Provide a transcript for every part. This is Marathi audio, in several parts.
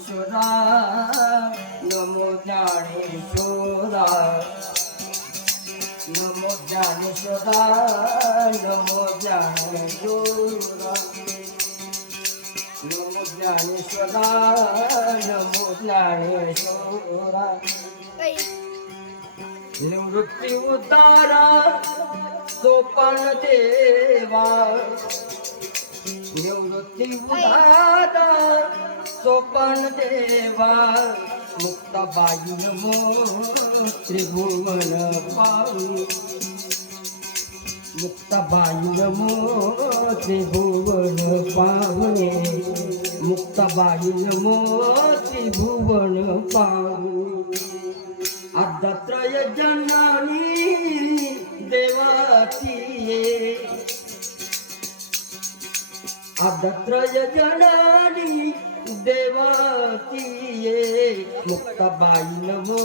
ज्ञानेश्वरा नमो ज्ञानेश्वरा नमो ज्ञानेश्वरा नमो ज्ञानेश्वरा नमो ज्ञानेश्वरा नमो ज्ञानेश्वरा निवृत्ती उतारा सोपान देवा निवृत्ती उतारा सोपान देवा मुक्ताबाई नमो त्रिभुवन पावनी मुक्ताबाई नमो त्रिभुवन पावनी मुक्ताबाई नमो त्रिभुवन पावनी आद्यत्रय जननी देवाची आद्यत्रय जननी देवाची मुक्ताबाई नमो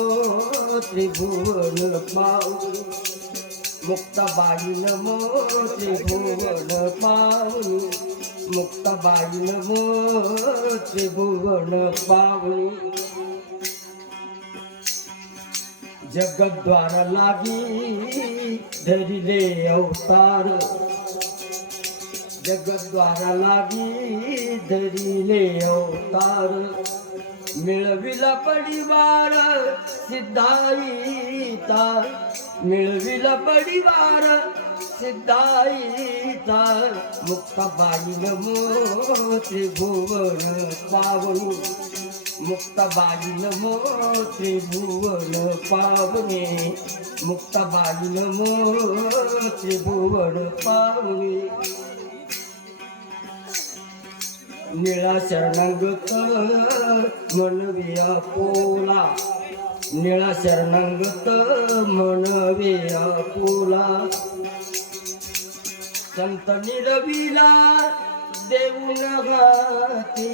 त्रिभुवन पावनी मुक्ताबाई नमो त्रिभुवन पावनी मुक्ताबाई नमो त्रिभुवन पावनी जगद्वार लागी धरिले अवतार जगद्वार लागी धरिले अवतार मिळविला परिवार सिद्धाईचा मिळविला परिवार सिद्धाईचा मुक्ताबाई नमो त्रिभुवन पावनी मुक्ताबाई नमो त्रिभुवन पावनी मुक्ताबाई नमो त्रिभुवन पावनी निळा शरणागत मनविया पोला निळा शरणागत मनविया पोला संत निरविला देऊन घाती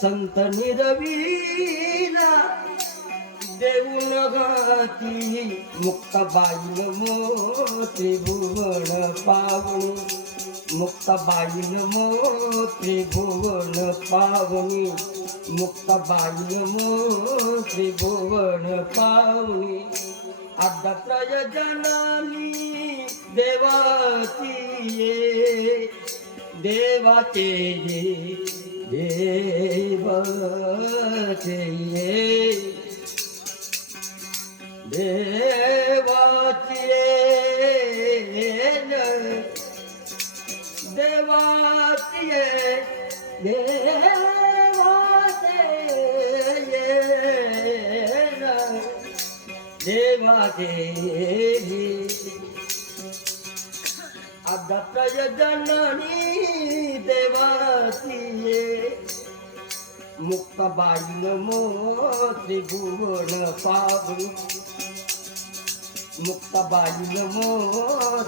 संत निरविला देऊन घाती मुक्ताबाई नमो त्रिभुवन पावनी मुक्ताबाई नमो त्रिभुवन पावनी मुक्ताबाई नमो त्रिभुवन पावनी आद्यत्रय जननी देवाची देवाचे देवाचे देवाचे देवाचे देवाचे आद्यत्रय जननी देवाची मुक्ताबाई नमो त्रिभुवन पावनी मुक्ताबाई नमो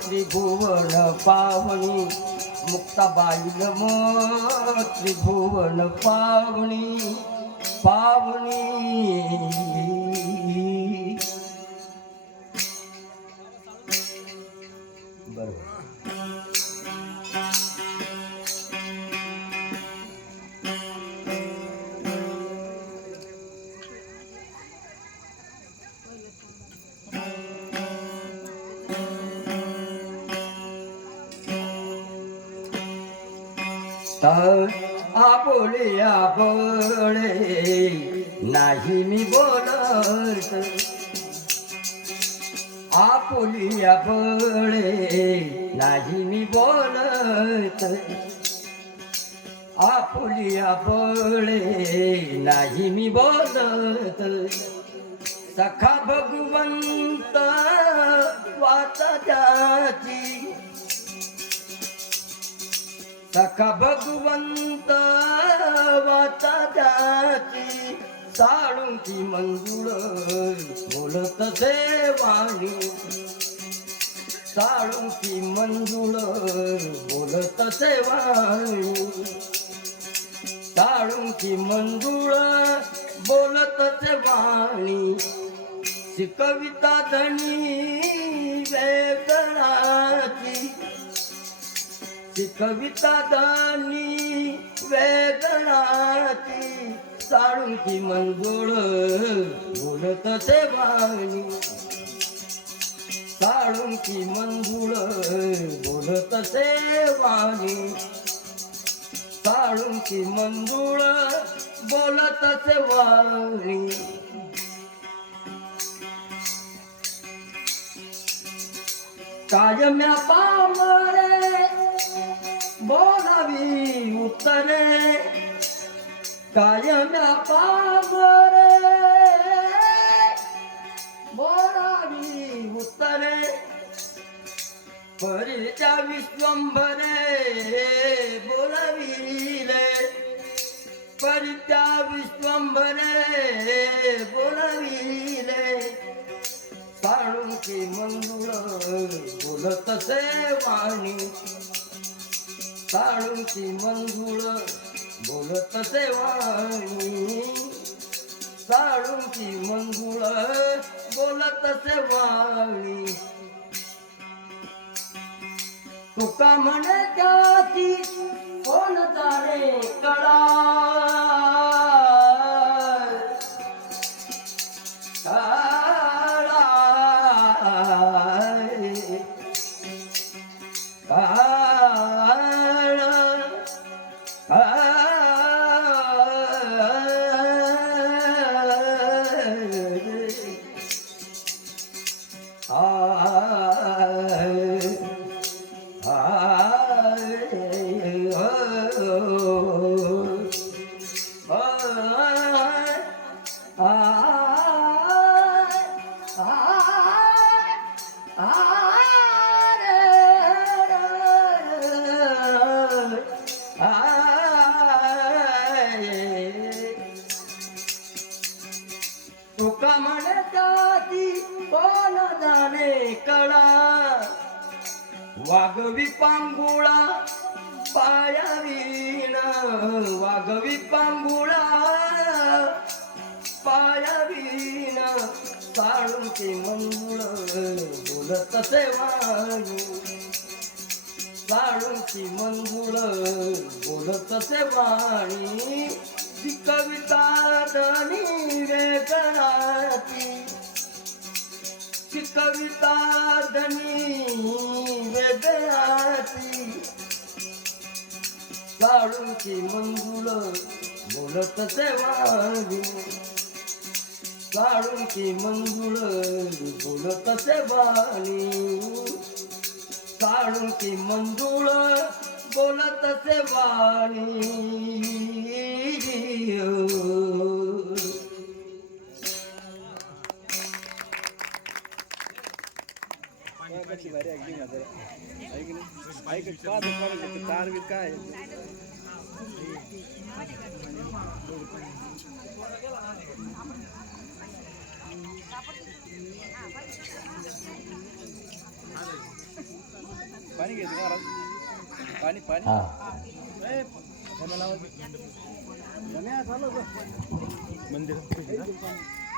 त्रिभुवन पावनी मुक्ताबाई नमो त्रिभुवन पावनी पावनी बरोबर आबोले आबोळे नाही मी बोलत आपुली आबोळे नाही मी बोलत आपुली आबोळे नाही मी बोलत सखा भगवंत वाचा त्याची सखा भगवंत वाचा त्याची साळुंकी मंजुळ बोलत सेवाणी साळुंकी मंजुळ बोलत सेवाणी साळुंकी मंजुळ बोलत सेवाणी शिकविता धनी वेगळाची शिकविता धनी वेगळाची साळुंकी मंजुळ बोलत ते वाणी साळुंकी मंजुळ बोलत ते वाणी साळुंकी मंजुळ बोलत ते वाणी कायम्या पामरे बोलावी उत्तरे कायम्या पामरे बोलावी उत्तरे परीच्या विश्वंभरे बोलाविले परीच्या विश्वंभरे बोलाविले साळुंकी मंजुळ बोलत से वाणी साळुंकी मंजुळ बोलत से वाणी साळुंकी मंजुळ बोलत से वाणी तुका म्हणे त्याची कोण तारे कळा तुका म्हणताती कोण जाणे कळा वाघवी पांगुळा पायावीण वाघवी पांगुळा पायावीण साळुंकी मंजुळ बोलत से वाणी साळुंकी मंजुळ बोलत से वाणी ती कविता धनी वेदनाची ती कविता धनी वेदनाची साळुंकी मंजुळ बोलत से वाणी साळुंकी मंजुळ बोलत से वाणी साळुंकी मंजुळ बोलत से वाणी कशी भारी ऍक्टिंग आहे ऐक का तार बी काय पाणी घ्यायचं महाराज पाणी पाणी मंदिर